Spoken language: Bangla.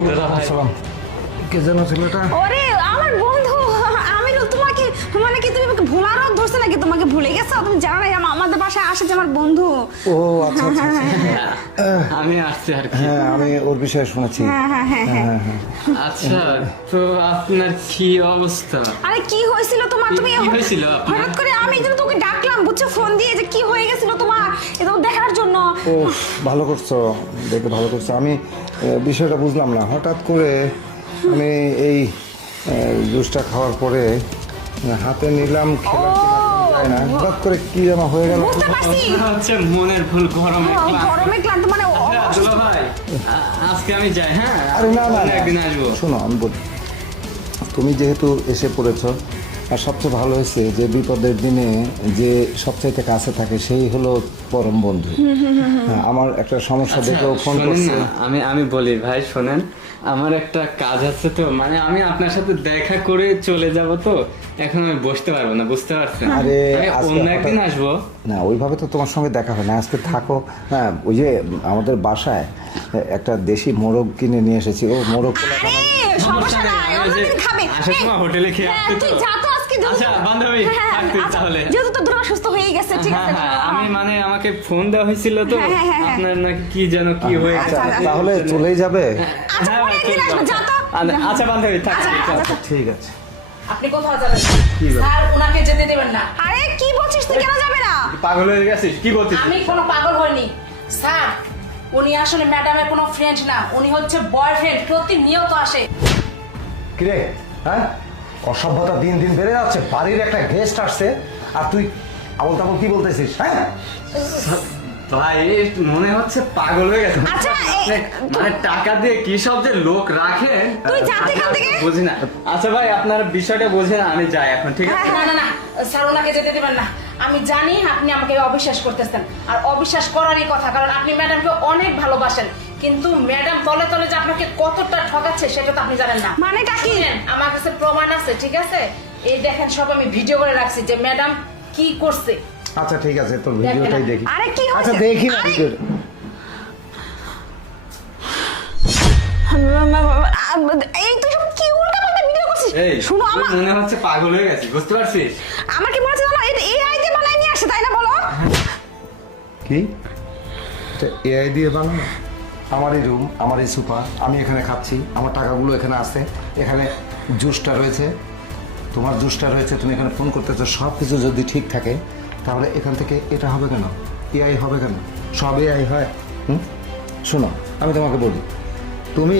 সালাম। কে যেন ছেলেটা? ওরে আমার বন্ধু আমিরুল, তোমাকে মানে কি তুমি আমাকে ভোলার রোগ ধরছে নাকি? তোমাকে ভুলে গেছো? তুমি জানো না আমাদের বাসায় আসে আমার বন্ধু। ও আচ্ছা আচ্ছা আমি আসছি আর কি। হ্যাঁ আমি ওর বিষয়ে শুনেছি। হ্যাঁ। আচ্ছা, তো আপনার কি অবস্থা? আরে কি হয়েছিল তোমার? তুমি কি হয়েছিল আপনার? হঠাৎ করে আমি এই জন্য তোকে ডাকলাম, বুঝছো, ফোন দিয়ে যে কি হয়ে গেছিল তোমার এটা দেখার জন্য। ও ভালো করছো, দেখে ভালো করছো। আমি বিষয়টা বুঝলাম না, হঠাৎ করে আমি এই জুসটা খাওয়ার পরে হাতে নিলাম, খেলাম কিনা যায় না, হঠাৎ করে কি যেন হয়ে গেল। বুঝতে পারছি আপনার হচ্ছে মনের ভুল, গরমে ক্লান্ত। গরমে ক্লান্ত মানে আচ্ছা, দুলা ভাই, আজকে আমি যাই। হ্যাঁ, আরে না না অন্য একদিন না, আসবো। শোনো আমি বলি, তুমি যেহেতু এসে পড়েছো, আর সবচেয়ে ভালো হয়েছে যে বিপদের দিনে যে সবচাইতে কাছে থাকে সেই হলো পরম বন্ধু। হ্যাঁ, আমার একটা সমস্যা আচ্ছা, দেখেও ফোন শোনেন করছে। না, আমি বলি ভাই, শোনেন, আমার একটা কাজ আছে তো, মানে আমি আপনার সাথে দেখা করে চলে যাব, তো এখন আমি বসতে পারবো না, বুঝতে পারছেন? আরে, আমি আজকে অন্য একদিন হঠাৎ- আসবো। না ওইভাবে তো তোমার সঙ্গে দেখা হয় না, আজকে থাকো। হ্যাঁ ওই যে আমাদের বাসায় একটা দেশি মোরগ কিনে নিয়ে এসেছি, ও মোরগ আরে সমস্যা নাই, অন্যদিন খাবে। আসার সময় হোটেলে খেয়ে হ্যাঁ, আসতে তুই তো। যা তো আজকে যেহেতু- আচ্ছা বান্ধবী, থাকতে আচ্ছা, তাহলে। যেহেতু তোর দুলা সুস্থ হয়ে গেছে, ঠিক হ্যাঁ আছে। হ্যাঁ, আমি মানে আমাকে ফোন দেওয়া হয়েছিল তো, হ্যাঁ। আপনার নাকি কি যেন কি হয়ে আচ্ছা গেছে। তাহলে চলেই যাবে। আচ্ছা, হ্যাঁ, পরে একদিন চলে আসবো, যাও। যা তো। আচ্ছা বান্ধবী, থাকছি। আচ্ছা। ঠিক আছে। আপনি কোথাও যাবেন না। কি ব্যাপার? স্যার ওনাকে যেতে দেবেন না। আরে কি বলছিস তুই, কেন যাবে না? পাগল হয়ে গেছিস, কি বলছিস? আমি কোনো পাগল হইনি স্যার। উনি আসলে ম্যাডামের কোনো ফ্রেন্ড না, উনি হচ্ছে বয়ফ্রেন্ড, প্রতিনিয়ত আসে। কিরে, হ্যাঁ অসভ্যতা দিন দিন বেড়ে যাচ্ছে, বাড়ির একটা গেস্ট আসছে আর তুই আবল তাবল কি বলতেছিস? হ্যাঁ ভাই মনে হচ্ছে পাগল হয়ে গেছে। আচ্ছা, মানে টাকা দিয়ে কি সব যে লোক রাখে, তুই যা এখান থেকে। বুঝি না। আচ্ছা ভাই, আপনার বিষয়টা বোঝেন, আমি যাই এখন, ঠিক আছে? না না না স্যার, ওনাকে যেতে দেবেন না। আমি জানি আপনি আমাকে অবিশ্বাস করতেছেন, আর অবিশ্বাস করারই কথা, কারণ আপনি ম্যাডামকে অনেক ভালোবাসেন, কিন্তু ম্যাডাম তলে তলে যে আপনাকে কতটা ঠকাচ্ছে সেটা তো আপনি জানেন না। মানেটা কি? শুনেন, আমার কাছে প্রমাণ আছে, ঠিক আছে? এই দেখেন, সব আমি ভিডিও করে রাখছি যে ম্যাডাম কি করছে। আচ্ছা ঠিক আছে, তোর ভিডিওটাই দেখি। আরে কি আচ্ছা হয়েছে? দেখি না আরে- ভিডিওটা। এই তুই সব কি উল্টাপাল্টা ভিডিও করছিস? এই শুনো তুই আমার মনে হচ্ছে পাগল হয়ে গেছিস, বুঝতে পারছিস? আমার কি মনে হচ্ছে জানো, এটা এআই দিয়ে বানায় নিয়ে আসে, তাই না বলো? কি এআই দিয়ে বানানো? আমার এই রুম, আমার এই সোফা, আমি এখানে খাচ্ছি, আমার টাকাগুলো এখানে আছে, এখানে জুসটা রয়েছে, তোমার জুসটা রয়েছে, তুমি এখানে ফোন করতেছো, সব কিছু যদি ঠিক থাকে তাহলে এখান থেকে এটা হবে কেন? এআই হবে কেন? সব এআই হয়। শোনো আমি তোমাকে বলি, তুমি